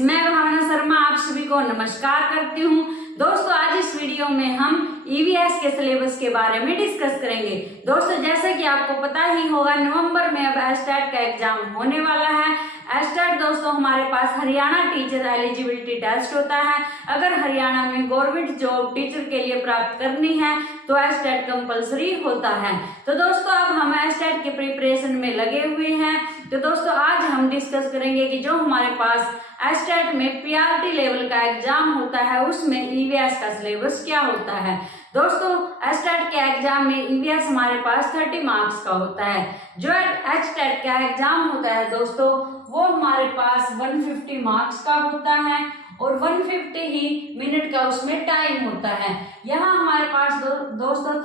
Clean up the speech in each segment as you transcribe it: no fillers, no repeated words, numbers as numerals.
मैं भावना शर्मा आप सभी को नमस्कार करती हूँ। दोस्तों आज इस वीडियो में हम ईवीएस के सिलेबस के बारे में डिस्कस करेंगे। दोस्तों जैसे कि आपको पता ही होगा नवंबर में अब एस्टेट का एग्जाम होने वाला है। एस्टेट दोस्तों हमारे पास हरियाणा टीचर एलिजिबिलिटी टेस्ट होता है। अगर हरियाणा में गवर्नमेंट जॉब टीचर के लिए प्राप्त करनी है तो एस्टेट कंपलसरी होता है। तो दोस्तों अब हम एस्टेट के प्रिपरेशन में लगे हुए हैं। तो दोस्तों आज हम डिस्कस करेंगे कि जो हमारे पास एस्टेट में पीआरटी लेवल का एग्जाम होता है उसमें ईवीएस का सिलेबस क्या होता है। दोस्तों एस्टेट के एग्जाम में ईवीएस हमारे पास 30 मार्क्स का होता है। जो एस्टेट का एग्जाम होता है दोस्तों वो हमारे पास 150 मार्क्स का होता है और 150 ही मिनट का उसमें टाइम होता है। यहाँ हमारे पास दोस्तों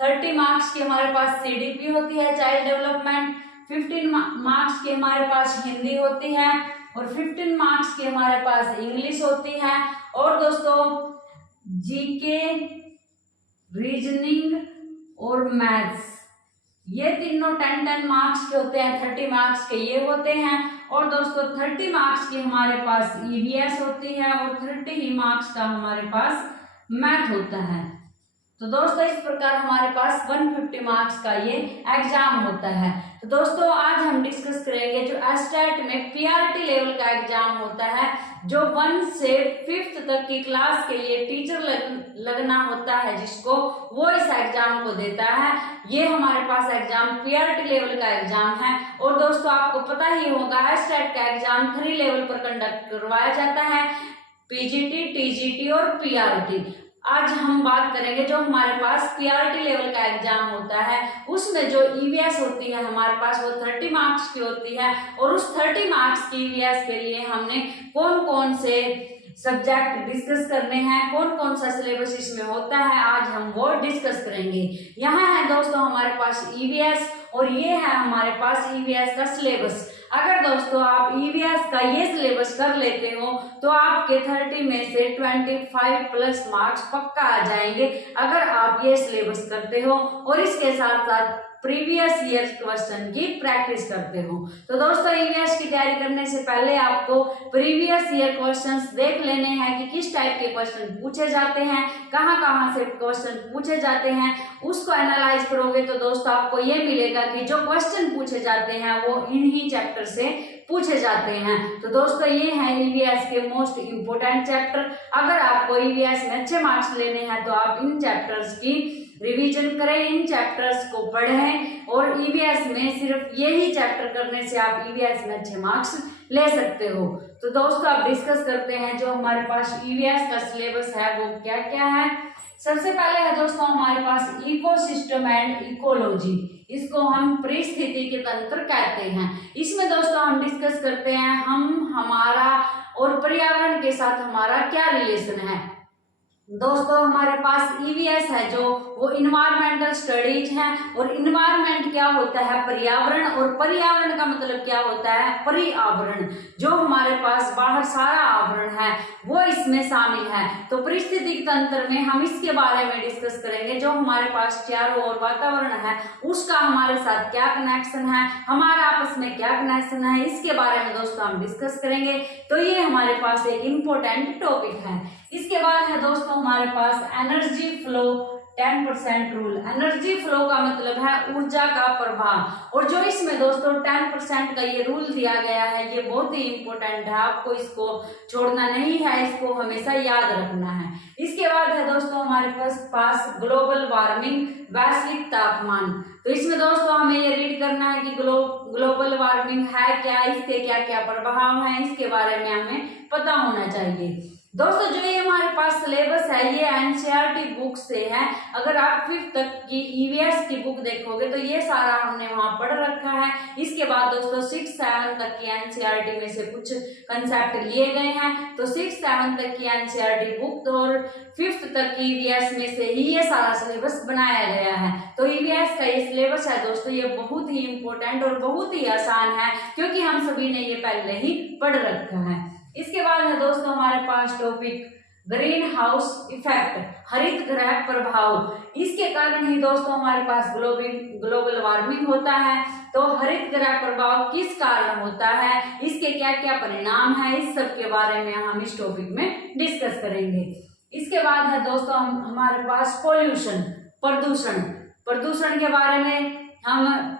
30 मार्क्स की हमारे पास सीडीपी होती है, चाइल्ड डेवलपमेंट। 15 मार्क्स की हमारे पास हिंदी होती है और 15 मार्क्स की हमारे पास इंग्लिश होती है। और दोस्तों जीके, रीजनिंग और मैथ्स ये तीनों 10-10 मार्क्स के होते हैं। 30 मार्क्स के ये होते हैं और दोस्तों 30 मार्क्स की हमारे पास ईवीएस होती है और 30 ही मार्क्स का हमारे पास मैथ होता है। तो दोस्तों इस प्रकार हमारे पास 150 मार्क्स का ये एग्जाम होता है। तो दोस्तों आज हम डिस्कस करेंगे जो एस्टेट में पीआरटी लेवल का एग्जाम होता है, जो 1 से 5th तक की क्लास के लिए टीचर लगना होता है जिसको, वो इस एग्जाम को देता है। ये हमारे पास एग्जाम पीआरटी लेवल का एग्जाम है। और दोस्तों आपको पता ही होगा एस्टेट का एग्जाम 3 लेवल पर कंडक्ट करवाया जाता है, पीजीटी, टीजीटी और पीआरटी। आज हम बात करेंगे जो हमारे पास पीआरटी लेवल का एग्जाम होता है उसमें जो ईवीएस होती है हमारे पास वो 30 मार्क्स की होती है। और उस 30 मार्क्स की ईवीएस के लिए हमने कौन कौन से सब्जेक्ट डिस्कस करने हैं, कौन कौन सा सिलेबस इसमें होता है, आज हम वो डिस्कस करेंगे। यहाँ है दोस्तों हमारे पास ईवीएस और ये है हमारे पास ईवीएस का सिलेबस। अगर दोस्तों आप ईवीएस का ये सिलेबस कर लेते हो तो आपके 30 में से 25+ मार्क्स पक्का आ जाएंगे अगर आप ये सिलेबस करते हो और इसके साथ साथ प्रीवियस ईयर क्वेश्चन की प्रैक्टिस करते हो। तो दोस्तों ईवीएस की तैयारी करने से पहले आपको प्रीवियस ईयर क्वेश्चंस देख लेने हैं कि किस टाइप के क्वेश्चन पूछे जाते हैं, कहाँ कहाँ से क्वेश्चन पूछे जाते हैं। उसको एनालाइज करोगे तो दोस्तों आपको ये मिलेगा कि जो क्वेश्चन पूछे जाते हैं वो इन्हीं चैप्टर से पूछे जाते हैं। तो दोस्तों ये है ईवीएस के मोस्ट इम्पोर्टेंट चैप्टर। अगर आपको ईवीएस में अच्छे मार्क्स लेने हैं तो आप इन चैप्टर्स की रिवीजन करें, इन चैप्टर्स को पढ़ें और ईवीएस में सिर्फ यही चैप्टर करने से आप ईवीएस में अच्छे मार्क्स ले सकते हो। तो दोस्तों आप डिस्कस करते हैं जो हमारे पास ईवीएस का सिलेबस है वो क्या क्या है। सबसे पहले है दोस्तों हमारे पास इकोसिस्टम एंड इकोलॉजी, इसको हम परिस्थितिकी तंत्र कहते हैं। इसमें दोस्तों हम डिस्कस करते हैं हमारा और पर्यावरण के साथ हमारा क्या रिलेशन है। दोस्तों हमारे पास ईवीएस है जो वो इन्वायरमेंटल स्टडीज है और इन्वायरमेंट क्या होता है, पर्यावरण, और पर्यावरण का मतलब क्या होता है, पर्यावरण। जो हमारे पास बाहर सारा आवरण है वो इसमें शामिल है। तो परिस्थितिक तंत्र में हम इसके बारे में डिस्कस करेंगे जो हमारे पास चारों ओर वातावरण है उसका हमारे साथ क्या कनेक्शन है, हमारा आपस में क्या कनेक्शन है, इसके बारे में दोस्तों हम डिस्कस करेंगे। तो ये हमारे पास एक इम्पोर्टेंट टॉपिक है। इसके बाद है दोस्तों हमारे पास energy flow 10% rule. Energy flow का मतलब है ऊर्जा का प्रवाह, और जो इसमें दोस्तों 10% का ये रूल दिया गया है ये बहुत ही इम्पोर्टेंट है, आपको इसको छोड़ना नहीं है, इसको हमेशा याद रखना है। इसके बाद है दोस्तों हमारे पास ग्लोबल वार्मिंग, वैश्विक तापमान। तो इसमें दोस्तों हमें ये रीड करना है कि ग्लोबल वार्मिंग है क्या, इसके क्या क्या प्रभाव है, इसके बारे में हमें पता होना चाहिए। दोस्तों जो ये हमारे पास सिलेबस है ये एनसीईआरटी बुक से है। अगर आप 5th तक की ईवीएस की बुक देखोगे तो ये सारा हमने वहां पढ़ रखा है। इसके बाद दोस्तों 6-7 तक की एनसीईआरटी में से कुछ कंसेप्ट लिए गए हैं। तो 6-7 तक की एनसीईआरटी बुक और 5th तक की ईवीएस में से ही ये सारा सिलेबस बनाया गया है। तो ईवीएस का ये सिलेबस है दोस्तों ये बहुत ही इम्पोर्टेंट और बहुत ही आसान है क्योंकि हम सभी ने ये पहले ही पढ़ रखा है। इसके बाद है दोस्तों हमारे पास टॉपिक ग्रीन हाउस इफेक्ट, हरित गृह प्रभाव, इसके कारण ही दोस्तों हमारे पास ग्लोबल वार्मिंग होता है। तो हरित गृह प्रभाव किस कारण होता है, इसके क्या क्या परिणाम है, इस सब के बारे में हम इस टॉपिक में डिस्कस करेंगे। इसके बाद है दोस्तों हमारे पास पॉल्यूशन, प्रदूषण के बारे में हम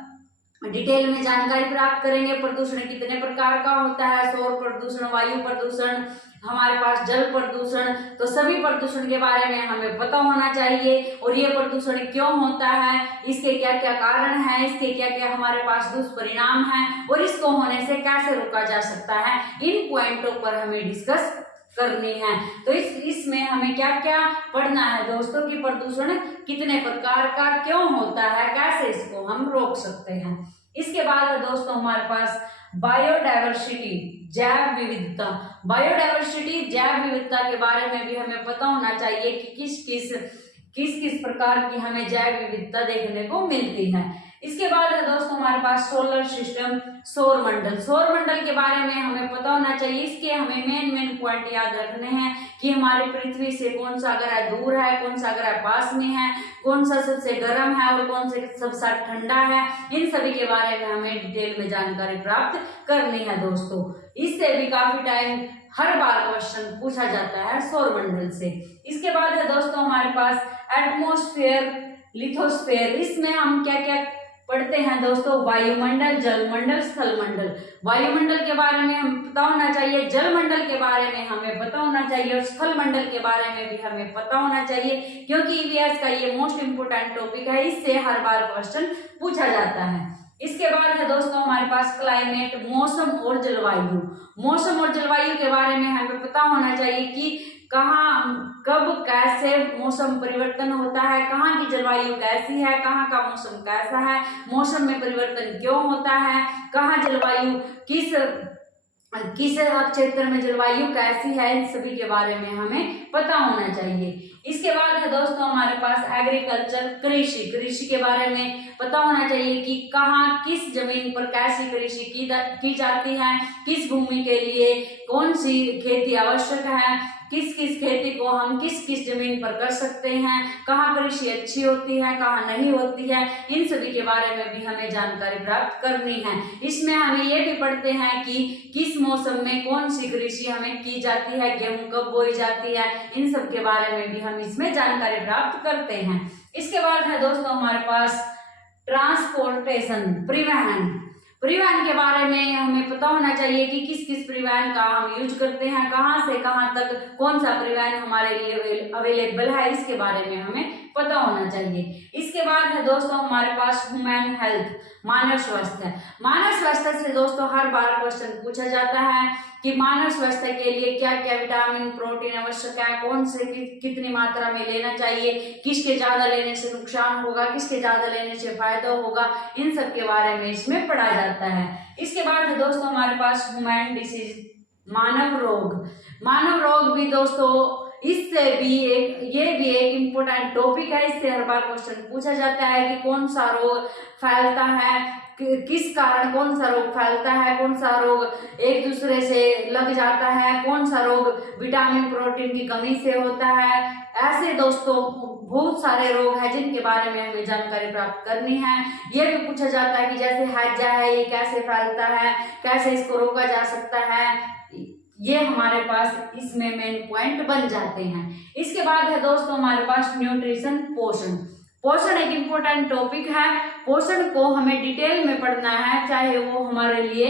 डिटेल में जानकारी प्राप्त करेंगे। प्रदूषण कितने प्रकार का होता है, सौर प्रदूषण, वायु प्रदूषण, हमारे पास जल प्रदूषण, तो सभी प्रदूषण के बारे में हमें पता होना चाहिए। और ये प्रदूषण क्यों होता है, इसके क्या क्या कारण है, इसके क्या क्या हमारे पास दुष्परिणाम है, और इसको होने से कैसे रोका जा सकता है, इन पॉइंटों पर हमें डिस्कस करनी है। तो इसमें हमें क्या क्या पढ़ना है दोस्तों कि प्रदूषण कितने प्रकार का क्यों होता है, कैसे इसको हम रोक सकते हैं। इसके बाद है दोस्तों हमारे पास बायोडायवर्सिटी, जैव विविधता। बायोडायवर्सिटी, जैव विविधता के बारे में भी हमें पता होना चाहिए कि किस किस प्रकार की हमें जैव विविधता देखने को मिलती है। इसके बाद है दोस्तों हमारे पास सोलर सिस्टम, सौर मंडल के बारे में हमें पता होना चाहिए। इसके हमें मेन पॉइंट याद रखने हैं कि हमारी पृथ्वी से कौन सा ग्रह दूर है, कौन सा ग्रह पास में है, कौन सा सबसे गर्म है और कौन सा सबसे ठंडा है, इन सभी के बारे में हमें डिटेल में जानकारी प्राप्त करनी है दोस्तों। इससे भी काफी टाइम हर बार क्वेश्चन पूछा जाता है सौर मंडल से। इसके बाद है दोस्तों हमारे पास एटमॉस्फेयर, लिथोस्फेयर, इसमें हम क्या क्या पढ़ते हैं दोस्तों, वायुमंडल, जलमंडल, स्थलमंडल। वायुमंडल के बारे में हमें पता होना चाहिए, जलमंडल के बारे में हमें पता होना चाहिए और स्थलमंडल के बारे में भी हमें पता होना चाहिए, क्योंकि ईवीएस का ये मोस्ट इंपोर्टेंट टॉपिक है, इससे हर बार क्वेश्चन पूछा जाता है। इसके बाद है दोस्तों हमारे पास क्लाइमेट, मौसम और जलवायु। मौसम और जलवायु के बारे में हमें पता होना चाहिए कि कहाँ कब कैसे मौसम परिवर्तन होता है, कहाँ की जलवायु कैसी है, कहाँ का मौसम कैसा है, मौसम में परिवर्तन क्यों होता है, कहाँ जलवायु किस क्षेत्र में जलवायु कैसी है, इन सभी के बारे में हमें पता होना चाहिए। इसके बाद है दोस्तों हमारे पास एग्रीकल्चर, कृषि के बारे में पता होना चाहिए कि कहाँ किस जमीन पर कैसी कृषि की जाती है, किस भूमि के लिए कौन सी खेती आवश्यक है, किस खेती को हम किस जमीन पर कर सकते हैं, कहाँ कृषि अच्छी होती है, कहाँ नहीं होती है, इन सभी के बारे में भी हमें जानकारी प्राप्त करनी है। इसमें हमें ये भी पढ़ते हैं कि किस मौसम में कौन सी कृषि हमें की जाती है, गेहूं कब बोई जाती है, इन सब के बारे में भी हम इसमें जानकारी प्राप्त करते हैं। इसके बाद है दोस्तों हमारे पास ट्रांसपोर्टेशन, परिवहन के बारे में हमें पता होना चाहिए कि किस परिवहन का हम यूज करते हैं, कहाँ से कहाँ तक कौन सा परिवहन हमारे लिए अवेलेबल है, इसके बारे में हमें पता होना चाहिए। इसके बाद है दोस्तों हमारे पास ह्यूमन हेल्थ, मानव स्वास्थ्य से दोस्तों हर बार क्वेश्चन पूछा जाता है कि मानव स्वास्थ्य के लिए क्या क्या विटामिन, प्रोटीन आवश्यक है, कौन से कितनी मात्रा में लेना चाहिए, किसके ज्यादा लेने से नुकसान होगा, किसके ज्यादा लेने से फायदा होगा, इन सब के बारे में इसमें पढ़ा जाता है। इसके बाद है दोस्तों हमारे पास ह्यूमन डिसीज, मानव रोग भी दोस्तों इससे भी एक इम्पोर्टेंट टॉपिक है, इससे हर बार क्वेश्चन पूछा जाता है कि कौन सा रोग फैलता है, किस कारण कौन सा रोग फैलता है, कौन सा रोग एक दूसरे से लग जाता है, कौन सा रोग विटामिन प्रोटीन की कमी से होता है। ऐसे दोस्तों बहुत सारे रोग हैं जिनके बारे में हमें जानकारी प्राप्त करनी है। ये भी पूछा जाता है कि जैसे हैजा है, ये कैसे फैलता है, कैसे इसको रोका जा सकता है, ये हमारे पास इसमें मेन पॉइंट बन जाते हैं। इसके बाद है दोस्तों हमारे पास न्यूट्रिशन, पोषण एक इम्पोर्टेंट टॉपिक है। पोषण को हमें डिटेल में पढ़ना है, चाहे वो हमारे लिए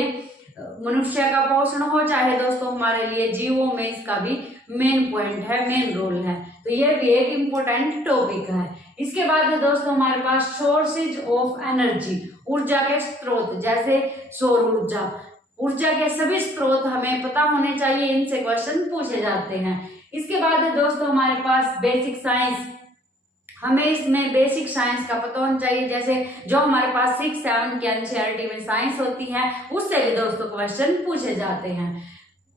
मनुष्य का पोषण हो, चाहे दोस्तों हमारे लिए जीवों में इसका भी मेन पॉइंट है, मेन रोल है, तो ये भी एक इम्पोर्टेंट टॉपिक है। इसके बाद है दोस्तों हमारे पास सोर्सेज ऑफ एनर्जी, ऊर्जा के स्रोत, जैसे सौर ऊर्जा के सभी स्रोत हमें पता होने चाहिए, इनसे क्वेश्चन पूछे जाते हैं। इसके बाद है दोस्तों हमारे पास बेसिक साइंस, हमें इसमें बेसिक साइंस का पता होना चाहिए, जैसे जो हमारे पास 6-7 की एनसीईआरटी में साइंस होती है, उससे भी दोस्तों क्वेश्चन पूछे जाते हैं।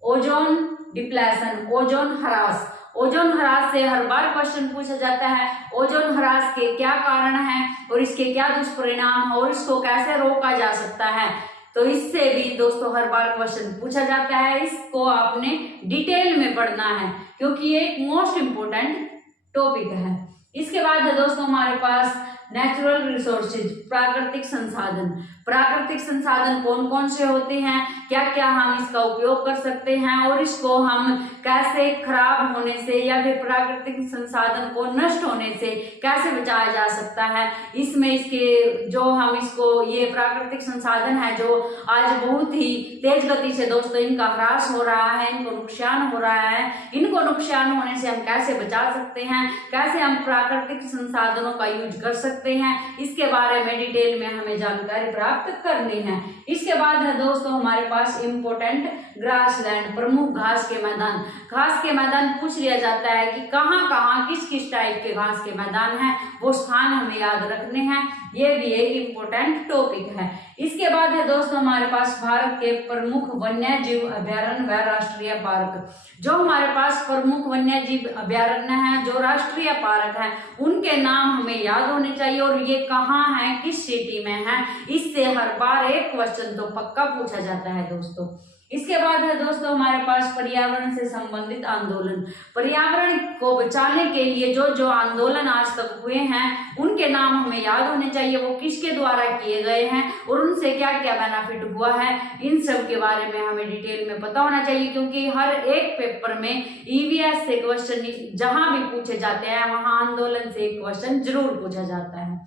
ओजोन डिप्लेशन, ओजोन ह्रास से हर बार क्वेश्चन पूछा जाता है। ओजोन ह्रास के क्या कारण हैं और इसके क्या दुष्परिणाम है और इसको कैसे रोका जा सकता है, तो इससे भी दोस्तों हर बार क्वेश्चन पूछा जाता है, इसको आपने डिटेल में पढ़ना है क्योंकि ये एक मोस्ट इंपोर्टेंट टॉपिक है। इसके बाद है दोस्तों हमारे पास नेचुरल रिसोर्सेज, प्राकृतिक संसाधन। प्राकृतिक संसाधन कौन कौन से होते हैं, क्या क्या हम इसका उपयोग कर सकते हैं और इसको हम कैसे खराब होने से या फिर प्राकृतिक संसाधन को नष्ट होने से कैसे बचाया जा सकता है। इसमें इसके जो हम इसको ये प्राकृतिक संसाधन है जो आज बहुत ही तेज गति से दोस्तों इनका ह्रास हो रहा है, इनको नुकसान हो रहा है, इनको नुकसान होने से हम कैसे बचा सकते हैं, कैसे हम प्राकृतिक संसाधनों का यूज कर सकते हैं, इसके बारे में डिटेल में हमें जानकारी प्राप्त करनी है। इसके बाद है दोस्तों हमारे पास इंपोर्टेंट ग्रासलैंड, प्रमुख घास के मैदान। घास के मैदान पूछ लिया जाता है कि कहाँ कहाँ किस किस टाइप के घास के मैदान हैं, वो स्थान हमें याद रखने हैं, ये भी एक इम्पोर्टेंट टॉपिक है। इसके बाद है दोस्तों हमारे पास भारत के प्रमुख वन्य जीव अभयारण्य व राष्ट्रीय पार्क। जो हमारे पास प्रमुख वन्य जीव अभयारण्य है, जो राष्ट्रीय पार्क है, उनके नाम हमें याद होने चाहिए और ये कहाँ है, किस सिटी में है, इससे हर बार एक क्वेश्चन तो पक्का पूछा जाता है दोस्तों। इसके बाद है दोस्तों हमारे पास पर्यावरण से संबंधित आंदोलन। पर्यावरण को बचाने के लिए जो जो आंदोलन आज तक हुए हैं उनके नाम हमें याद होने चाहिए, वो किसके द्वारा किए गए हैं और उनसे क्या क्या बेनिफिट हुआ है, इन सब के बारे में हमें डिटेल में पता होना चाहिए क्योंकि हर एक पेपर में ईवीएस से क्वेश्चन जहां भी पूछे जाते हैं वहां आंदोलन से एक क्वेश्चन जरूर पूछा जाता है।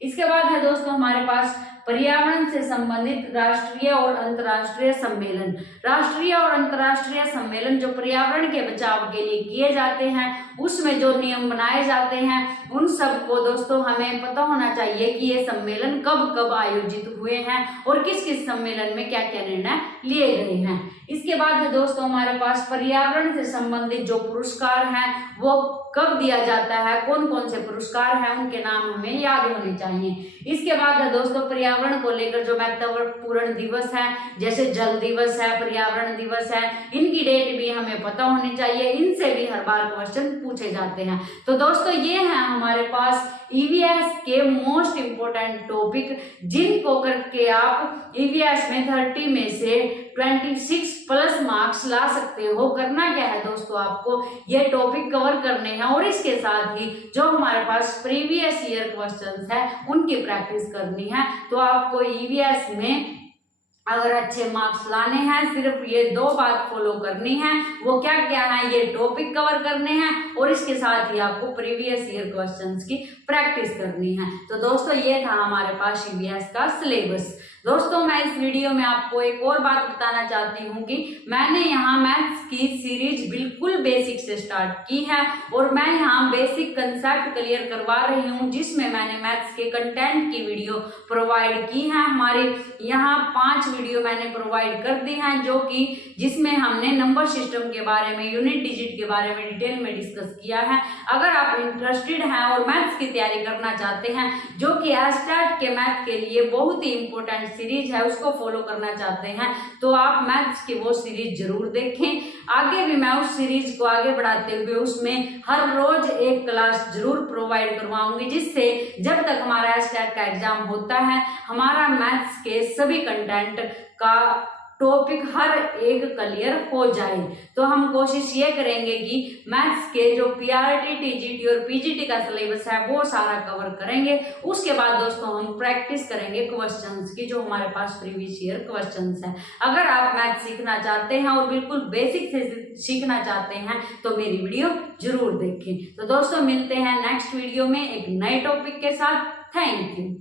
इसके बाद है दोस्तों हमारे पास पर्यावरण से संबंधित राष्ट्रीय और अंतर्राष्ट्रीय सम्मेलन। राष्ट्रीय और अंतर्राष्ट्रीय सम्मेलन जो पर्यावरण के बचाव के लिए किए जाते हैं, उसमें जो नियम बनाए जाते हैं उन सब को दोस्तों हमें पता होना चाहिए कि ये सम्मेलन कब कब आयोजित हुए हैं और किस किस सम्मेलन में क्या क्या निर्णय लिए गए हैं। इसके बाद है दोस्तों हमारे पास पर्यावरण से संबंधित जो पुरस्कार हैं वो कब दिया जाता है, कौन कौन से पुरस्कार हैं, उनके नाम हमें याद होने चाहिए। इसके बाद है दोस्तों पर्यावरण को लेकर जो महत्वपूर्ण दिवस है, जैसे जल दिवस है, पर्यावरण दिवस है, इनकी डेट भी हमें पता होनी चाहिए, इनसे भी हर बार क्वेश्चन पूछे जाते हैं। तो दोस्तों ये है हमारे पास ईवीएस के मोस्ट इंपोर्टेंट टॉपिक, जिनको करके आप ईवीएस में 30 में से 26 प्लस मार्क्स ला सकते हो। करना क्या है दोस्तों, आपको ये टॉपिक कवर करने हैं और इसके साथ ही जो हमारे पास प्रीवियस ईयर क्वेश्चंस है उनकी प्रैक्टिस करनी है। तो आपको ईवीएस में अगर अच्छे मार्क्स लाने हैं सिर्फ ये 2 बात फॉलो करनी है, वो क्या क्या है, ये टॉपिक कवर करने हैं और इसके साथ ही आपको प्रीवियस ईयर क्वेश्चंस की प्रैक्टिस करनी है। तो दोस्तों ये था हमारे पास ईवीएस का सिलेबस। दोस्तों मैं इस वीडियो में आपको एक और बात बताना चाहती हूँ कि मैंने यहाँ मैथ्स की सीरीज बिल्कुल बेसिक से स्टार्ट की है और मैं यहाँ बेसिक कंसेप्ट क्लियर करवा रही हूँ, जिसमें मैंने मैथ्स के कंटेंट की वीडियो प्रोवाइड की है। हमारे यहाँ 5 वीडियो मैंने प्रोवाइड कर दी हैं जो कि जिसमें हमने नंबर सिस्टम के बारे में, यूनिट डिजिट के बारे में डिटेल में डिस्कस किया है। अगर आप इंटरेस्टेड हैं और मैथ्स की तैयारी करना चाहते हैं, जो कि एस्टेट के मैथ के लिए बहुत ही इंपॉर्टेंट सीरीज है, उसको फॉलो करना चाहते हैं, तो आप मैथ्स की वो सीरीज जरूर देखें। आगे भी मैं उस सीरीज को आगे बढ़ाते हुए उसमें हर रोज एक क्लास जरूर प्रोवाइड करवाऊंगी, जिससे जब तक हमारा एस्टेट का एग्जाम होता है हमारा मैथ्स के सभी कंटेंट का टॉपिक हर एक क्लियर हो जाए। तो हम कोशिश ये करेंगे कि मैथ्स के जो पीआरटी, टीजीटी और पीजीटी का सिलेबस है वो सारा कवर करेंगे। उसके बाद दोस्तों हम प्रैक्टिस करेंगे क्वेश्चंस की, जो हमारे पास प्रीवियस ईयर क्वेश्चंस हैं। अगर आप मैथ्स सीखना चाहते हैं और बिल्कुल बेसिक से सीखना चाहते हैं तो मेरी वीडियो जरूर देखें। तो दोस्तों मिलते हैं नेक्स्ट वीडियो में एक नए टॉपिक के साथ। Thank you.